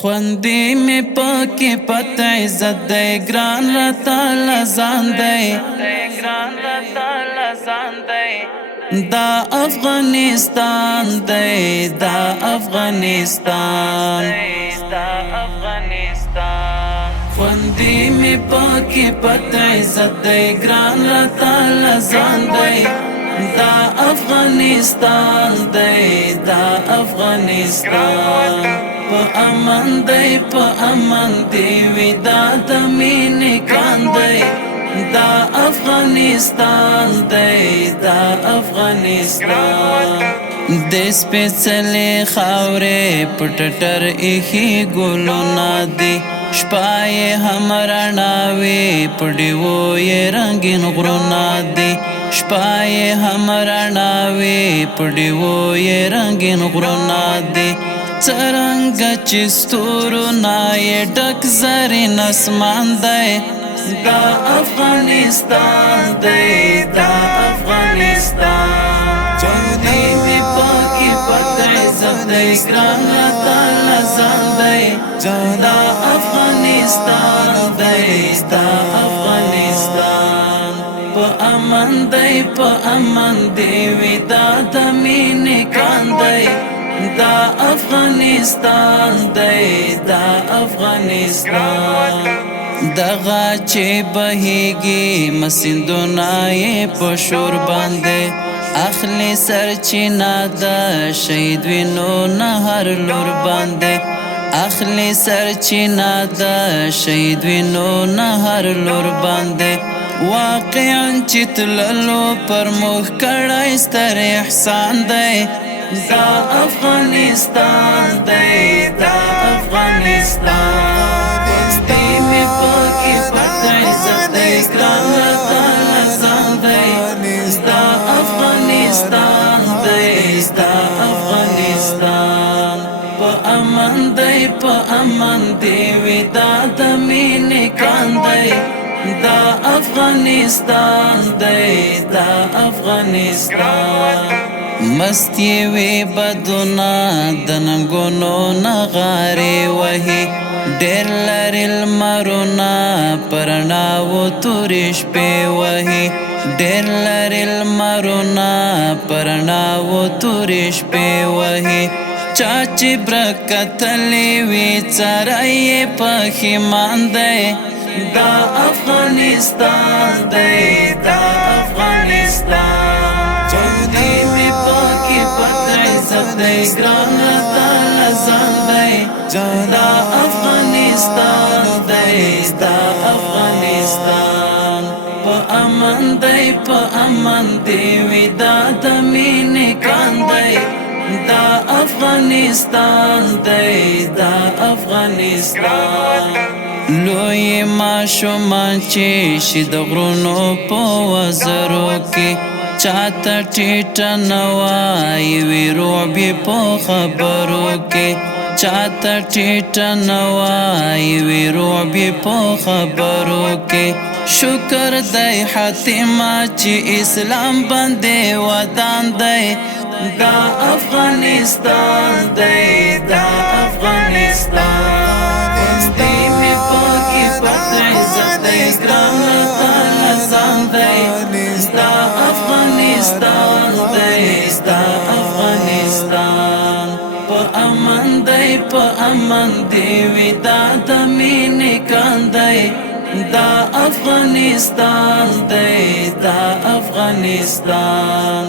خوندې مې پکې پت عزت دی ګران راته لزان دی دا افغانستان دی دا افغانستان خوندې مې پکې پت عزت دی ګران راته لزان دی دا افغانستان دی دا افغانستان په امن دی په امن دی وی دا د مینې کان دی دا افغانستان دی دا افغانستان د سپېڅلې خاورې په ټټر ایښي ګلونه دي شپه یې هم رڼا وي په ډیوو یې رنګین غرونه دي شپه یې هم رڼا وي په ډیوو یې رنګین غرونه دي څرنګه چې ستورونه یې ډک زرین اسمان دی دا افغانستان دی دا افغانستان خوندې مې پکې پت عزت دی ګران راته لزان دی دا افغانستان دی دا افغانستان په امن دی په امن دی وی دا د مینې کان دی دا افغانستان دی دا افغانستان دغه چې بهیږي مسیندونه یې په شور باندې اخلي سرچینه د شهید وینو نه هر لور باندې اخلي سرچینه د شهید وینو نه هر لور باندې واقعا چې تللو پر موږ کړی ستر احسان دی دا افغانستان دی دا افغانستان خوندې مې پکې پت عزت دی ګران راته لزان دی دا افغانستان دی دا افغانستان په امن دی په امن دی وی دا د مینې کان دی دا افغانستان دی دا افغانستان مستی وی بدونا د ننګونو نغارې وهي ډېر لرې لمرونه پر رڼاوو تورې شپې وهي ډېر لرې لمرونه پر رڼاوو تورې شپې وهي چا چې برکتلې وي څری یې پښیمان دی دا افغانستان دی دا افغانستان خوندې مې پکې پت عزت دی ګران راته لزان دی دا افغانستان دی دا افغانستان په امن دی په امن دی وی دا د مینې کان دی دا افغانستان دی دا افغانستان لوی ماشومان چې شي د غرونو په وزرو کې چاته ټیټه نه وایي وي رعب یې په خبرو کې چاته ټیټه نه وایي وي رعب یې په خبرو کې شکر دی حتمه چې اسلام باندې ودان دی دا افغانستان دی دا افغانستان خوندې مې پکې پت عزت دی ګران راته لزان دی دا افغانستان دی دا افغانستان په امن دی په امن دی وی دا د مینې کان دی دا افغانستان دی دا افغانستان